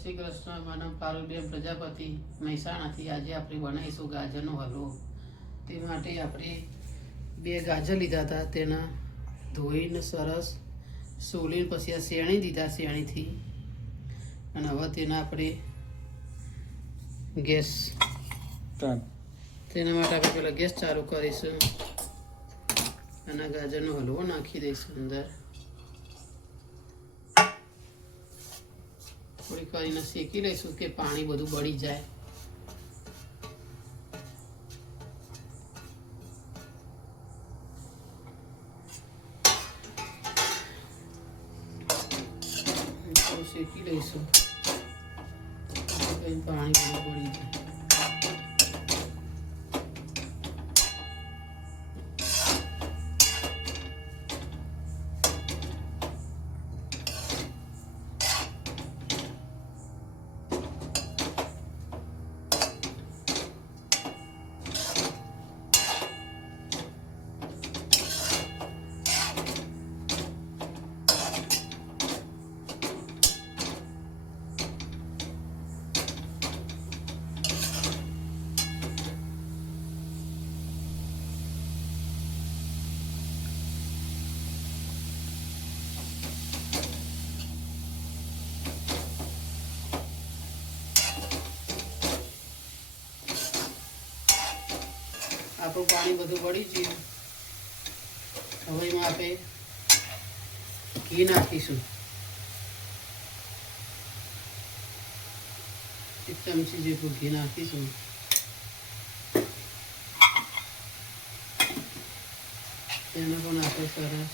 શ્રી કૃષ્ણ. મારો નામ પારુલબેન પ્રજાપતિ, મહેસાણાથી. આજે આપણે બનાવીશું ગાજરનો હલવો. તે માટે આપણે 2 ગાજર લીધા હતા, તેના ધોઈને સરસ સોલીને પછી આ શેણી દીધા શેણીથી. અને હવે તેના આપણે ગેસ તેના માટે આપણે પહેલાં ગેસ ચાલુ કરીશું અને ગાજરનો હલવો નાખી દઈશું અંદર. થોડી કરીને શેકી લઈશું કે પાણી બધું બળી જાય. થોડું શેકી લઈશું પાણી બધું બળી જાય. આપણું પાણી બધું બળી ગયું. હવે એમાં આપણે ઘી નાખીશું. 1 ચમચી જેટલું ઘી નાખીશું. તેને પણ આપણે સરસ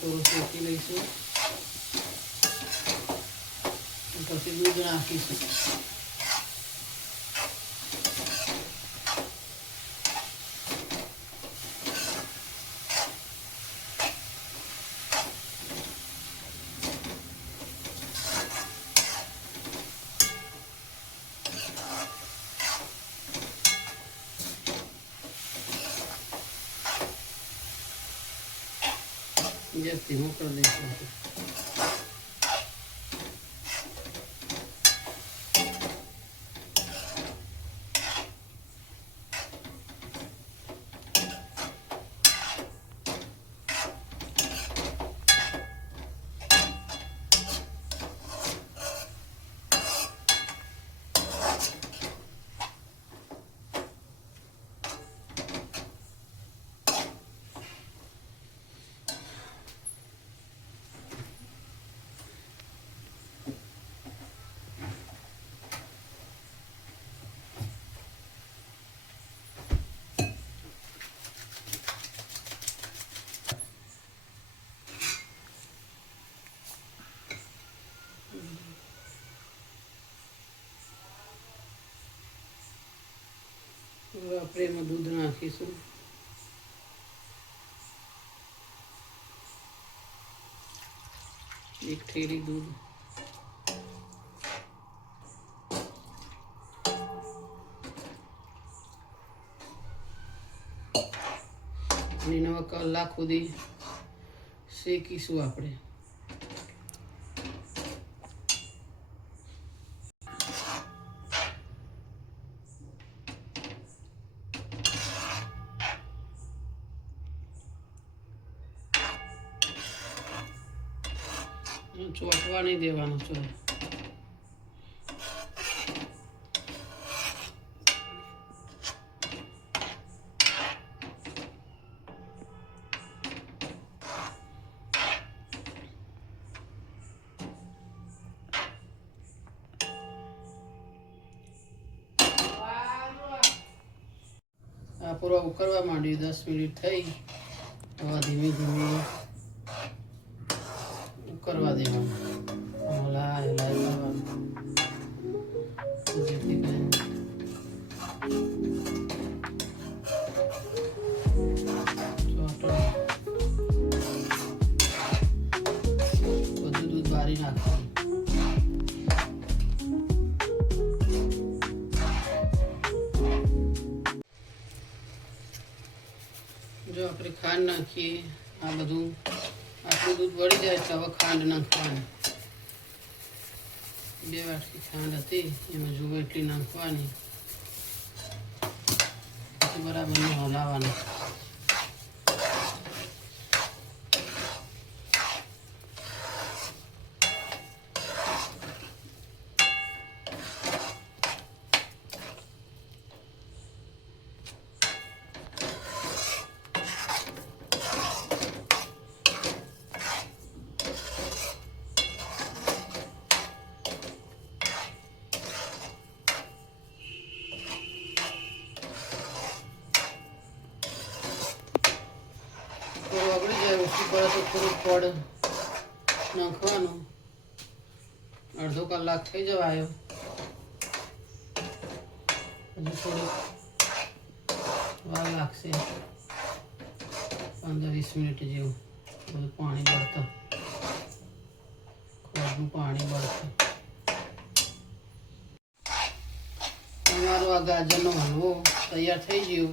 થોડું શેકી લઈશું. પછી દૂધ નાખીશું. ગેસ ધીમો કરી દઈશું. આપણે એમાં દૂધ નાખીશું. એક થેલી દૂધ. અને 9 કલાક સુધી શેકીશું આપણે. ચોટવા નહીં દેવાનું છે. આ પૂરો ઉકળવા માંડ્યું. 10 મિનિટ થઈ. હવે ધીમે ધીમે કરવા દેવાનું. હલાય કરવાનું જેથી કરીને બધું દૂધ બારી નાખવાનું. જો આપણે ખાંડ ખાંડ નાખીએ. આ બધું આટલું દૂધ વળી જાય એટલે હવે ખાંડ નાખવાની. 2 વાટકી ખાંડ હતી એમાં જુઓ એટલી નાખવાની. પછી બરાબર હલાવવાનું. વગડી જાય ઓછી પડે તો થોડુંક પડ નાખવાનું. અડધો કલાક થઈ જવા આવ્યો. હજી થોડીક વાર લાગશે, 15-20 મિનિટ જેવું. બધું પાણી બળતા, ખોળનું પાણી બળશે. તમારો આ ગાજરનો હલવો તૈયાર થઈ ગયો.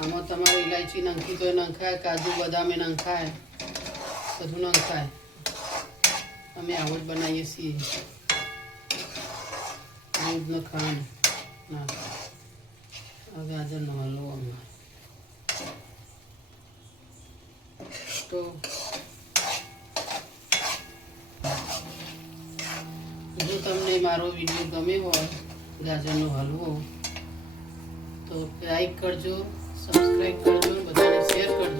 આમાં તમારે ઇલાયચી નાખી તો નખાય, કાજુ બદામે નખાય, બધું નખાય. અમે આવો જ બનાવીએ છીએ. દૂધનો ખાંડ ના આ ગાજરનો હલવો અમારે. તો જો તમને મારો વિડીયો ગમે હોય ગાજરનો હલવો તો લાઈક કરજો, સબસ્ક્રાઈબ કરજો, બધાને શેર કરજો.